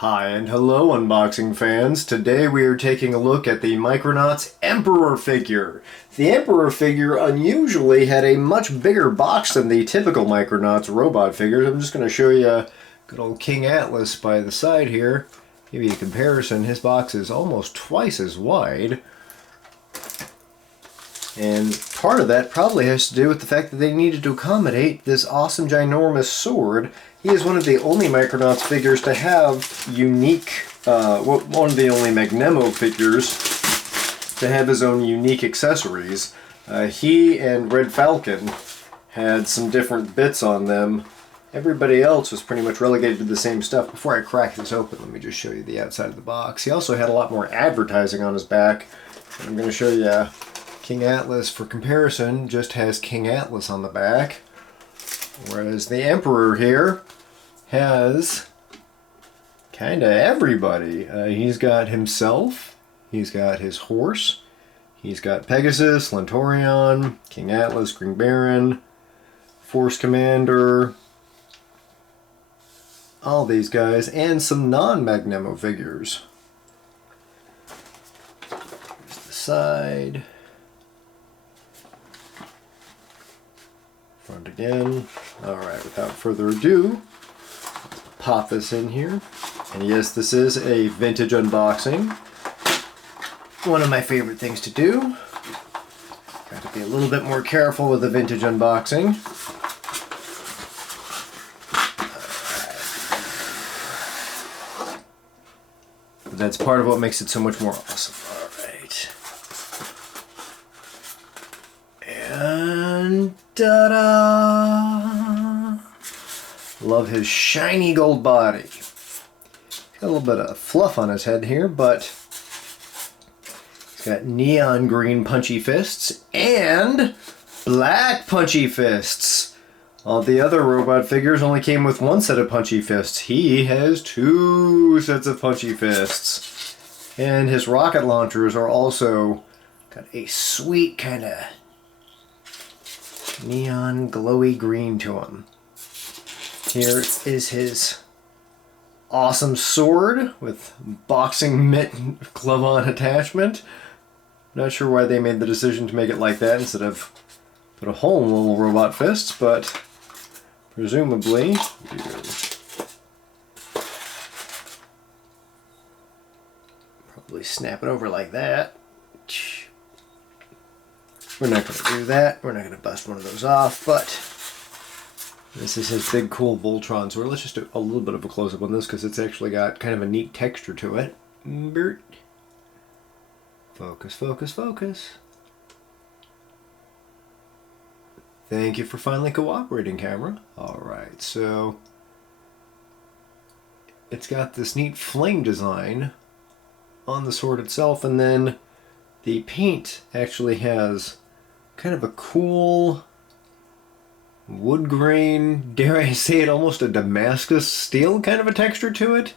Hi and hello unboxing fans. Today we are taking a look at the Micronauts Emperor figure. The Emperor figure unusually had a much bigger box than the typical Micronauts robot figures. I'm just going to show you good old King Atlas by the side here. Give you a comparison. His box is almost twice as wide. And part of that probably has to do with the fact that they needed to accommodate this awesome ginormous sword. He is one of the only Micronauts figures to have unique, one of the only Magnemo figures to have his own unique accessories. He and Red Falcon had some different bits on them. Everybody else was pretty much relegated to the same stuff. Before I crack this open, let me just show you the outside of the box. He also had a lot more advertising on his back. I'm going to show you King Atlas, for comparison, just has King Atlas on the back. Whereas the Emperor here has kind of everybody. He's got himself, he's got his horse, he's got Pegasus, Lentorion, King Atlas, Green Baron, Force Commander, all these guys, and some non-Magnemo figures. Here's the side. Front again. Alright, without further ado, pop this in here. And yes, this is a vintage unboxing. One of my favorite things to do. Got to be a little bit more careful with the vintage unboxing. But that's part of what makes it so much more awesome. Alright. And ta-da! Love his shiny gold body. Got a little bit of fluff on his head here, but he's got neon green punchy fists and black punchy fists. All the other robot figures only came with one set of punchy fists. He has two sets of punchy fists. And his rocket launchers are also got a sweet kind of neon glowy green to him. Here is his awesome sword with boxing mitt glove-on attachment. Not sure why they made the decision to make it like that instead of put a hole in little robot fists, but presumably probably snap it over like that. We're not going to do that. We're not going to bust one of those off, but this is his big cool Voltron sword. Let's just do a little bit of a close-up on this because it's actually got kind of a neat texture to it. Bert. Focus, focus, focus. Thank you for finally cooperating, camera. Alright, so it's got this neat flame design on the sword itself, and then the paint actually has kind of a cool wood grain, dare I say it, almost a Damascus steel kind of a texture to it.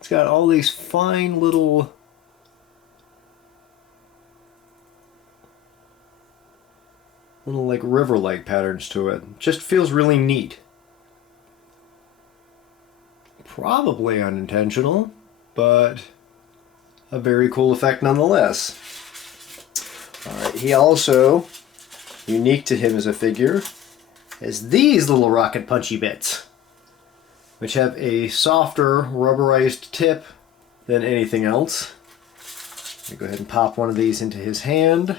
It's got all these fine little like river-like patterns to it. Just feels really neat. Probably unintentional, but a very cool effect nonetheless. Alright, he also, unique to him as a figure, has these little rocket punchy bits, which have a softer rubberized tip than anything else. Let me go ahead and pop one of these into his hand.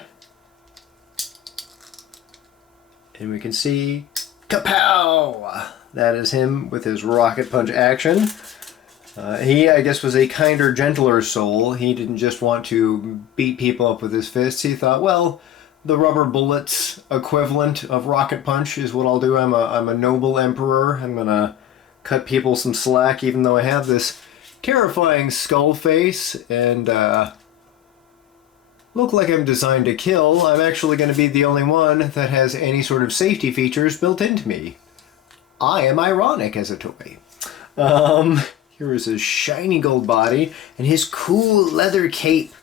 And we can see, kapow! That is him with his rocket punch action. He, I guess, was a kinder, gentler soul. He didn't just want to beat people up with his fists. He thought, well, the rubber bullets equivalent of rocket punch is what I'll do. I'm a noble emperor. I'm gonna cut people some slack, even though I have this terrifying skull face and look like I'm designed to kill. I'm actually going to be the only one that has any sort of safety features built into me. I am ironic as a toy. Here is his shiny gold body and his cool leather cape.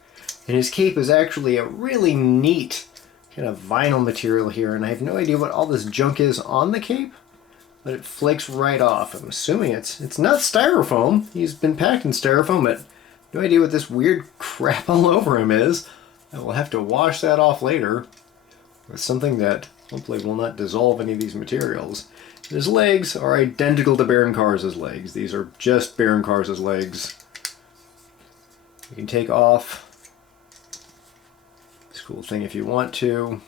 And his cape is actually a really neat kind of vinyl material here, and I have no idea what all this junk is on the cape, but it flakes right off. I'm assuming it's not styrofoam. He's been packed in styrofoam, but no idea what this weird crap all over him is. I will have to wash that off later with something that hopefully will not dissolve any of these materials. His legs are identical to Baron Kars's legs. These are just Baron Kars's legs. You can take off this cool thing if you want to.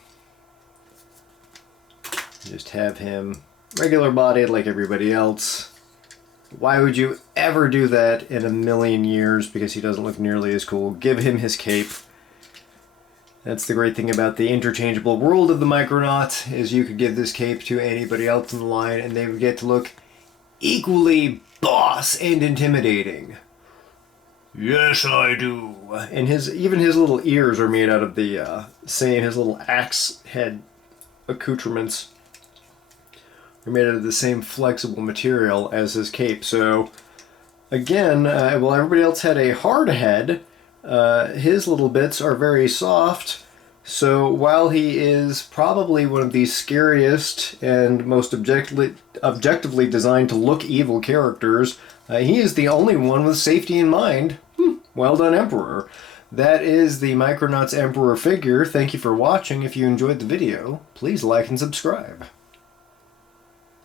Just have him regular bodied like everybody else. Why would you ever do that in a million years? Because he doesn't look nearly as cool. Give him his cape. That's the great thing about the interchangeable world of the Micronaut, is you could give this cape to anybody else in the line and they would get to look equally boss and intimidating. Yes, I do. And even his little ears are made out of the same, his little axe head accoutrements are made out of the same flexible material as his cape. So again, while everybody else had a hard head, his little bits are very soft. So while he is probably one of the scariest and most objectively designed to look evil characters, he is the only one with safety in mind. Well done, Emperor. That is the Micronauts Emperor figure. Thank you for watching. If you enjoyed the video, please like and subscribe.